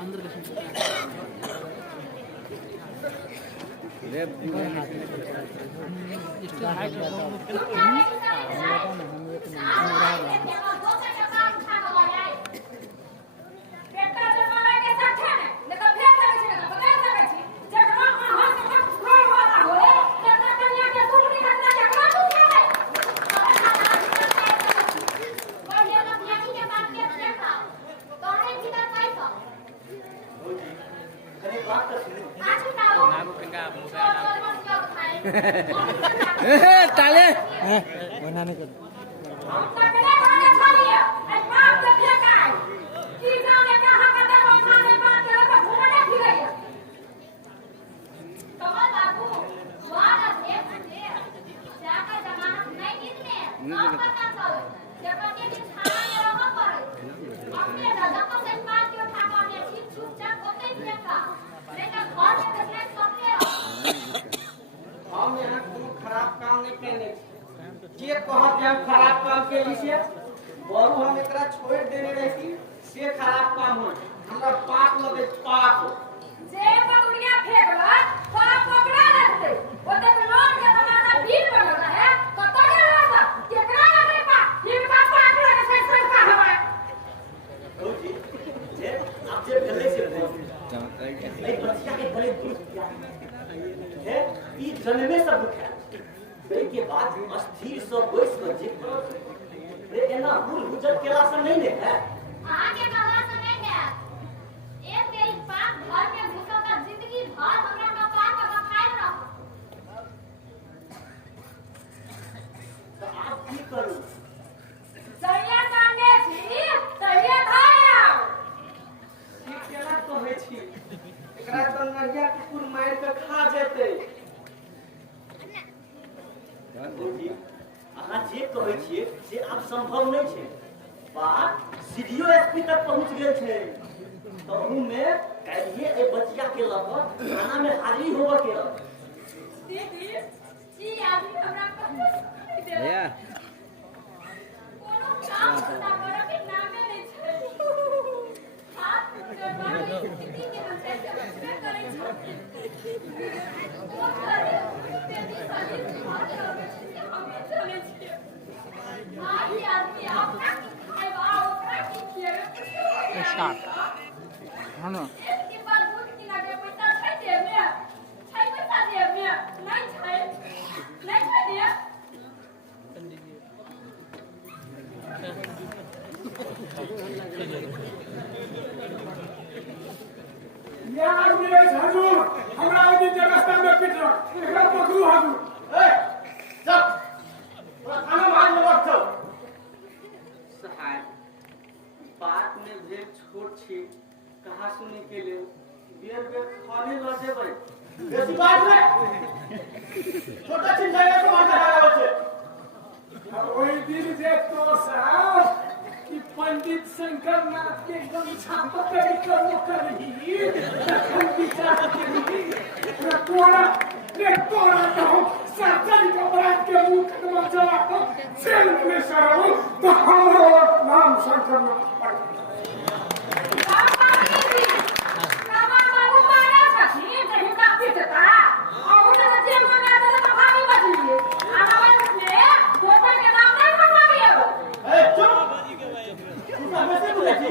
अंदर का ताले बना नहीं कर हम यहाँ कोनो खराब काम नहीं करने जे कहत हम खराब काम के लिए बरू हम एकरा छोड़ देने रही से खराब काम हो हमरा पाप लगे पाप जे पकड़िया फेंकला पाप पकड़ा लगते ओते के लोग के तमाशा भीड़ बनल है कतौ के रहता केकरा लगे पाप हिम का पाप लगे से संस्था हवा ओ जी जे आप जे भेले से नहीं बच्चा के गले दूर है ई जन्मे सब है बे के बाद अस्थिर सब बस बजे रे एना भूल गुजर केला से नहीं ने है आगे कहला से नहीं है एक तेरी पाप घर में घुसा का जिंदगी भर हमरा का पाप का खाए रहो तो आप की करू सैया कांगे छी सैया खाया ई केला तो है छी एकरा तो नरिया कुकुर मार के खा जेते जी अहाँ जे कहै छियै से आब संभव नहीं छै बात सीडीओ एसपी तक पहुंच गेल छै तहू में काल्हिए ए बचिया के लग थाना में हाजिरी होबे के दीदी ई आदमी हमरा पर भैया कोनो काम ना करे के नामे नहीं छै हाथ जवानी स्थिति के हम कैसे करे छै ओ करे तेरी सारी बात हमें चले छिए आई आदमी आप खाए ओकरा की किए स्टार्ट हाँ ना एक बार भूख की लगे पैसा छै दे में छै पैसा दे में नहीं छै दे या आदमी हजूर हमरा आदमी जगस्तर में पिटल एकरा पकड़ू हजूर ए चुप थोड़ा खाना मार में रख दो सहाय बात में भेल छोट छी कहा सुने के लिए बेर बेर खाने ल जेबै बेसी बात नहीं छोटा छी जगह से मार लगा बच्चे ओई दिन जे तो साहब कि पंडित शंकर नाथ के एकदम छाप कर करही तखन विचार करी तोरा कहूँ सरकारी कपराध के मुकदमा चला तो जेल में सरो तो हमरो नाम शंकर नाथ पड़ ए चुप तू हमें से बोले छी